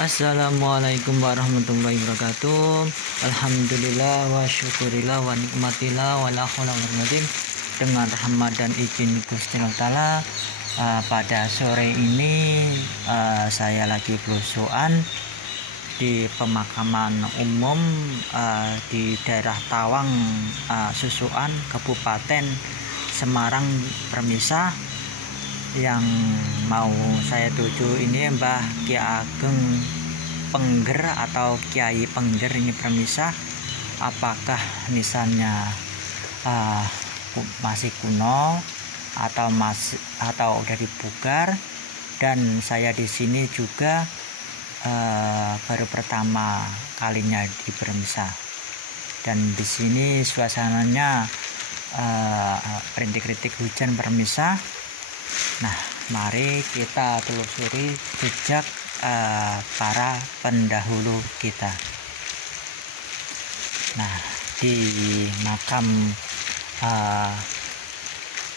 Assalamualaikum warahmatullahi wabarakatuh. Alhamdulillah wa syukurillah wa nikmatillah wa la haula wa la quwwata dengan rahmat dan izin Gusti Allah Ta'ala. Pada sore ini saya lagi berusukan di pemakaman umum di daerah Tawang, Susukan, Kabupaten Semarang, Permisa. Yang mau saya tuju ini Mbah Ki Ageng Pengger atau Kiai Pengger ini Permisa. Apakah nisannya masih kuno atau udah dipugar? Dan saya di sini juga baru pertama kalinya di Permisa. Dan di sini suasananya rintik-rintik hujan Permisa. Nah, mari kita telusuri jejak para pendahulu kita. Nah, di makam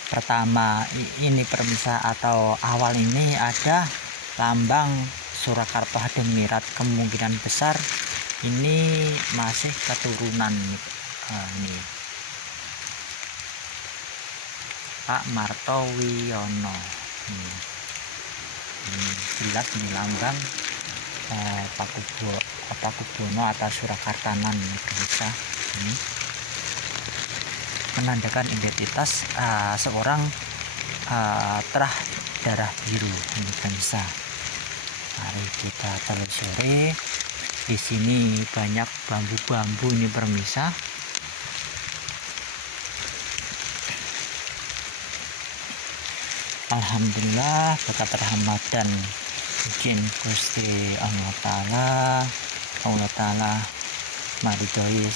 pertama ini Permisa atau awal ini ada lambang Surakarta Hadengmirat. Kemungkinan besar ini masih keturunan ini Pak Martowiono. Jelas ini lambang Pakubono atau Surakartanan Permisa. Menandakan identitas seorang terah darah biru ini Permisa. Mari kita telusuri. Di sini banyak bambu-bambu ini Permisa. Alhamdulillah berkat rahmat dan izin Gusti Allah Ta'ala maridoi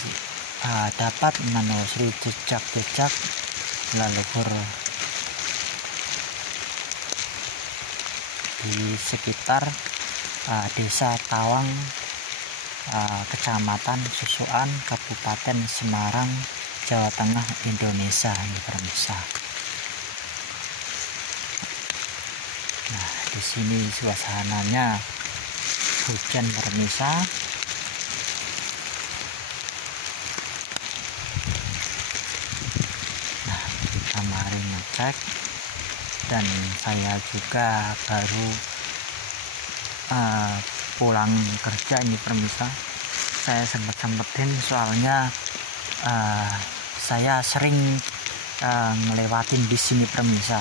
dapat menelusuri jejak-jejak leluhur di sekitar desa Tawang, Kecamatan Susukan, Kabupaten Semarang, Jawa Tengah, Indonesia ini Permisa. Nah, di sini suasananya hujan Permisa. Nah, kita mari ngecek. Dan saya juga baru pulang kerja ini Permisa. Saya sempetin soalnya saya sering ngelewatin di sini Permisa.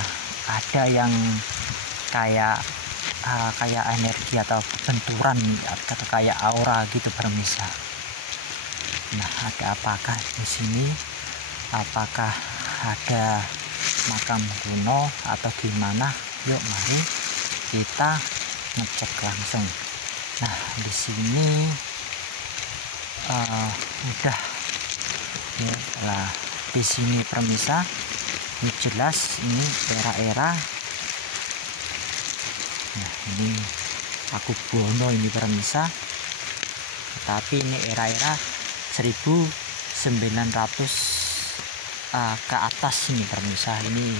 Ada yang kayak energi atau benturan atau kayak aura gitu Permisa. Nah, ada apakah di sini? Apakah ada makam kuno atau gimana? Yuk mari kita ngecek langsung. Nah, di sini udah ya lah di sini Permisa. Ini jelas ini era-era. Nah, ini Pakubono ini Permisa. Tetapi ini era-era 1900 ke atas ini Permisa. Ini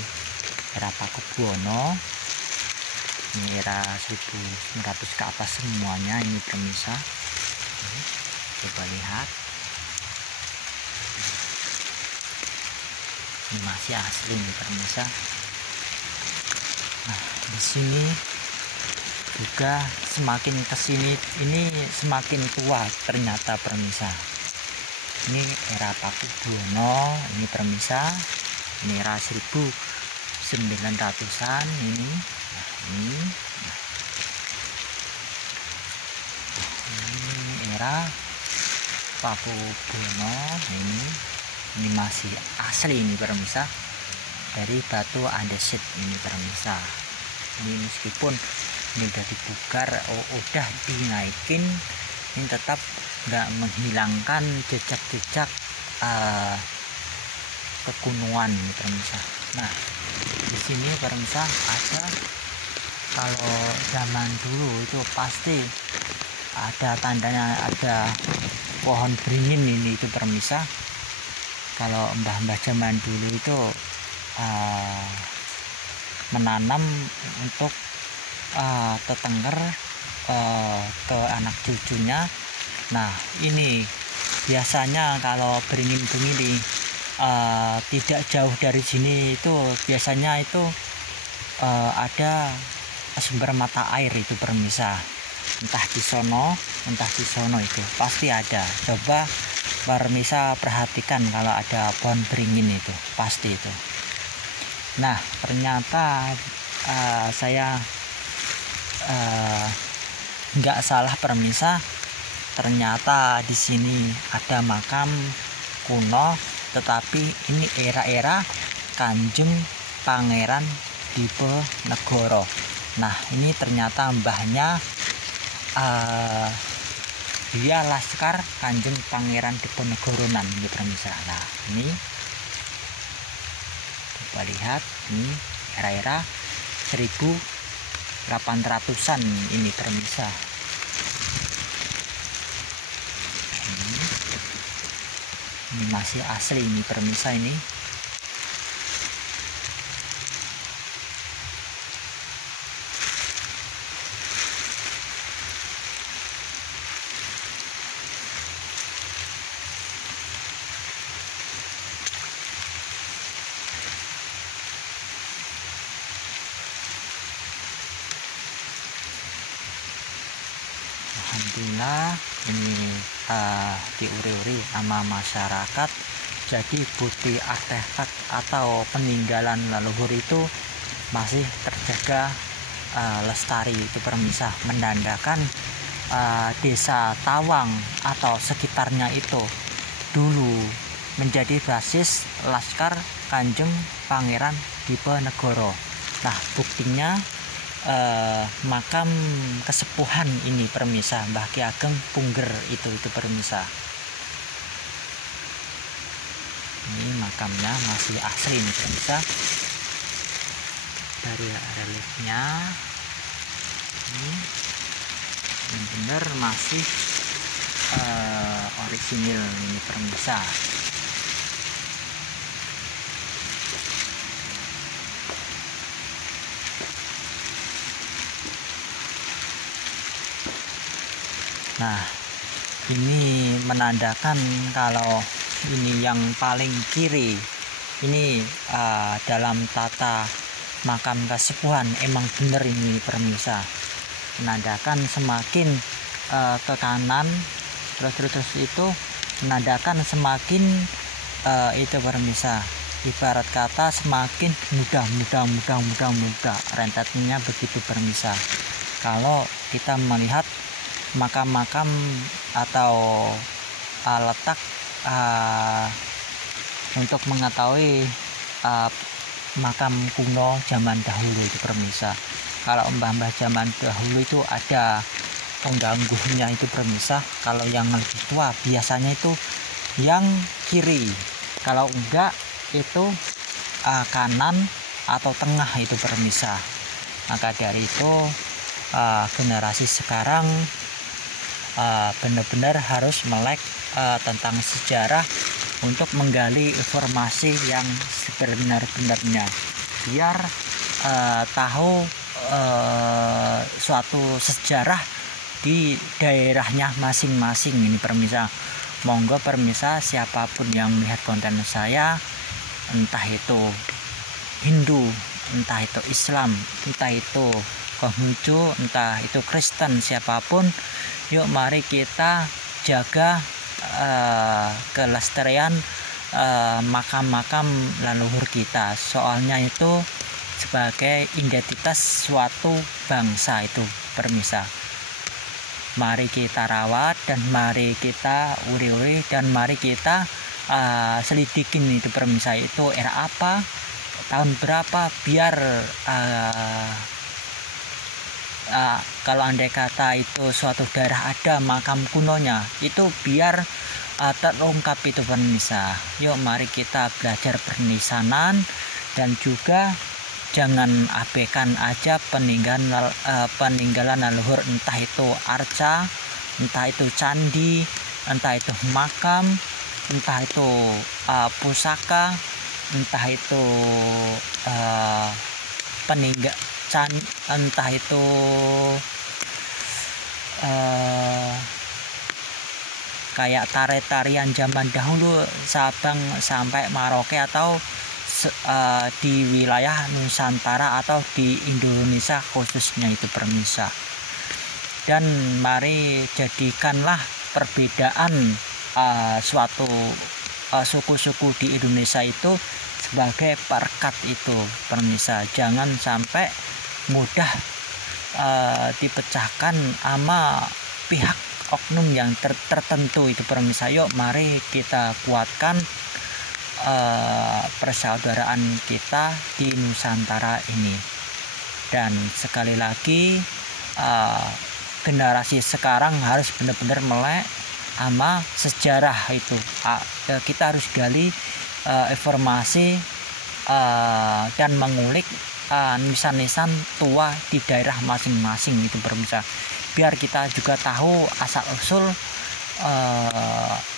era Pakubono. Ini era 1900 ke atas semuanya ini Permisa. Coba lihat. Ini masih asli ini Permisa. Nah, di sini juga semakin kesini ini semakin tua ternyata Permisa. Ini era Pakubono ini Permisa. Ini era 1900-an ini. Ini era Pakubono ini masih asli ini Permisa, dari batu andesit ini Permisa. Ini meskipun ini udah dibugar, udah dinaikin, ini tetap nggak menghilangkan jejak-jejak kekunuan ini Permisa. Nah, di sini Permisa ada, kalau zaman dulu itu pasti ada tandanya, ada pohon beringin ini itu Permisa. Kalau mbah-mbah zaman dulu itu menanam untuk tetengger ke anak cucunya. Nah, ini biasanya kalau beringin begini tidak jauh dari sini itu biasanya itu ada sumber mata air itu permisa, entah di sono itu pasti ada. Coba permisa perhatikan kalau ada pohon beringin itu pasti itu. Nah, ternyata saya nggak salah permisa, ternyata di sini ada makam kuno, tetapi ini era Kanjeng Pangeran Diponegoro. Nah, ini ternyata mbahnya dia Laskar Kanjeng Pangeran Diponegoronan ini permisa. Nah, ini coba lihat, ini era 1800-an ini permisa. Ini masih asli ini permisa ini. Alhamdulillah ini diuri-uri sama masyarakat. Jadi bukti artefak atau peninggalan leluhur itu masih terjaga lestari itu permisa, menandakan desa Tawang atau sekitarnya itu dulu menjadi basis Laskar Kanjeng Pangeran Diponegoro. Nah, buktinya makam kesepuhan ini permisa, Mbah Ki Ageng Pungger itu permisa. Ini makamnya masih asli ini permisa. Dari reliefnya ini benar masih orisinil ini permisa. Nah, ini menandakan kalau ini yang paling kiri ini dalam tata makam kesepuhan emang bener ini permisa, menandakan semakin ke kanan terus itu menandakan semakin itu permisa, ibarat kata semakin mudah rentetannya begitu permisa. Kalau kita melihat makam-makam atau letak untuk mengetahui makam kuno zaman dahulu itu permisa. Kalau mbah-mbah zaman dahulu itu ada pengganggunya itu permisa. Kalau yang lebih tua biasanya itu yang kiri, kalau enggak itu kanan atau tengah itu permisa. Maka dari itu generasi sekarang benar-benar harus melek tentang sejarah untuk menggali informasi yang sebenar-benarnya, biar tahu suatu sejarah di daerahnya masing-masing ini permisa. Monggo permisa, siapapun yang melihat konten saya, entah itu Hindu, entah itu Islam, entah itu Konghucu, entah itu Kristen, siapapun, yuk mari kita jaga kelestarian makam-makam leluhur kita. Soalnya itu sebagai identitas suatu bangsa itu permisa. Mari kita rawat dan mari kita uri-uri dan mari kita selidikin itu permisa, itu era apa, tahun berapa, biar kalau andai kata itu suatu daerah ada makam kunonya, itu biar terungkap itu permisa. Yuk mari kita belajar pernisanan dan juga jangan abaikan aja peninggalan leluhur, entah itu arca, entah itu candi, entah itu makam, entah itu pusaka, entah itu entah itu kayak tarian zaman dahulu Sabang sampai Merauke atau di wilayah Nusantara atau di Indonesia khususnya itu permisa. Dan mari jadikanlah perbedaan suatu suku-suku di Indonesia itu sebagai perekat itu permisa. Jangan sampai mudah dipecahkan sama pihak oknum yang tertentu itu permisa. Yuk mari kita kuatkan persaudaraan kita di Nusantara ini. Dan sekali lagi generasi sekarang harus benar-benar melek sama sejarah itu. Kita harus gali informasi dan mengulik nisan-nisan tua di daerah masing-masing itu permisa, biar kita juga tahu asal usul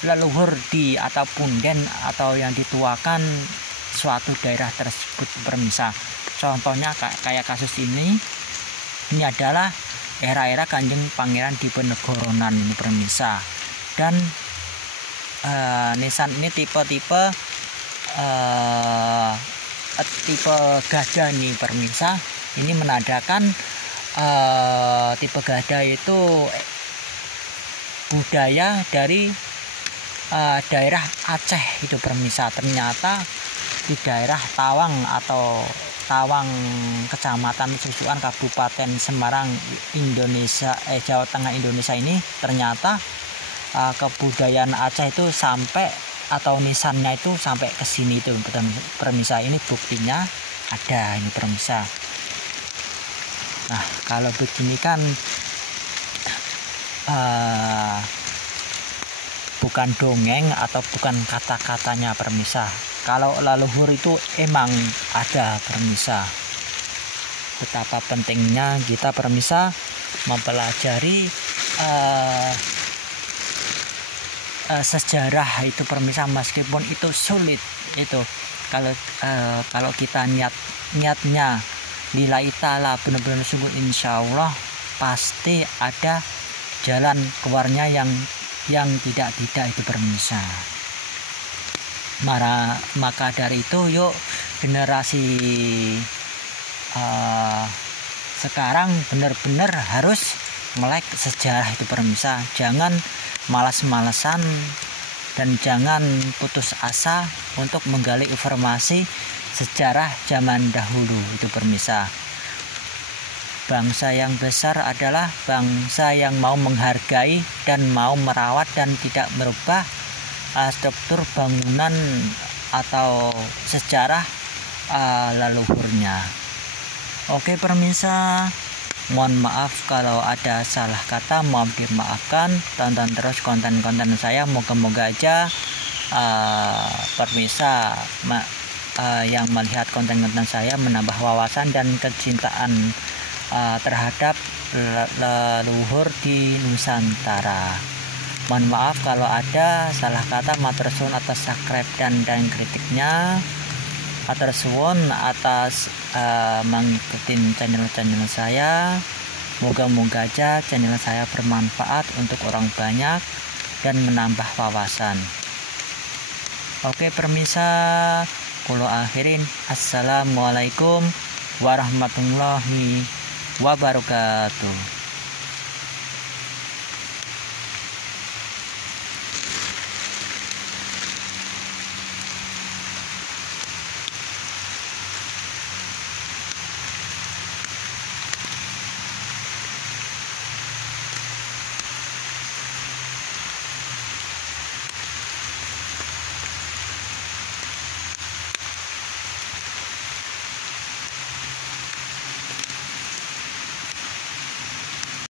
leluhur di atau punden atau yang dituakan suatu daerah tersebut permisa. Contohnya kayak kasus ini adalah era Kanjeng Pangeran Diponegoronan ini permisa. Dan nisan ini tipe gada nih permisa. Ini menandakan tipe gada itu budaya dari daerah Aceh itu permisa. Ternyata di daerah Tawang atau Tawang Kecamatan Susuan Kabupaten Semarang Indonesia Jawa Tengah Indonesia ini ternyata kebudayaan Aceh itu sampai atau nisannya itu sampai ke sini itu permisa. Ini buktinya ada ini permisa. Nah, kalau begini kan bukan dongeng atau bukan kata-katanya permisa. Kalau leluhur itu emang ada permisa. Betapa pentingnya kita permisa mempelajari sejarah itu permisa, meskipun itu sulit itu. Kalau kita niatnya lillahi ta'ala benar-benar sungguh, insya Allah pasti ada jalan keluarnya yang tidak itu permisa. Maka dari itu yuk generasi sekarang benar-benar harus melek sejarah itu permisa. Jangan malas-malasan dan jangan putus asa untuk menggali informasi sejarah zaman dahulu itu permisa. Bangsa yang besar adalah bangsa yang mau menghargai dan mau merawat dan tidak merubah struktur bangunan atau sejarah leluhurnya. Oke permisa, mohon maaf kalau ada salah kata, mohon dimaafkan. Tonton terus konten-konten saya, moga-moga aja permisa yang melihat konten-konten saya menambah wawasan dan kecintaan terhadap leluhur di Nusantara. Mohon maaf kalau ada salah kata, matur suwun atas subscribe dan kritiknya. Matur suwun atas mengikuti channel saya. Moga-moga aja channel saya bermanfaat untuk orang banyak dan menambah wawasan. Oke permisa, kulo akhirin. Assalamualaikum warahmatullahi wabarakatuh.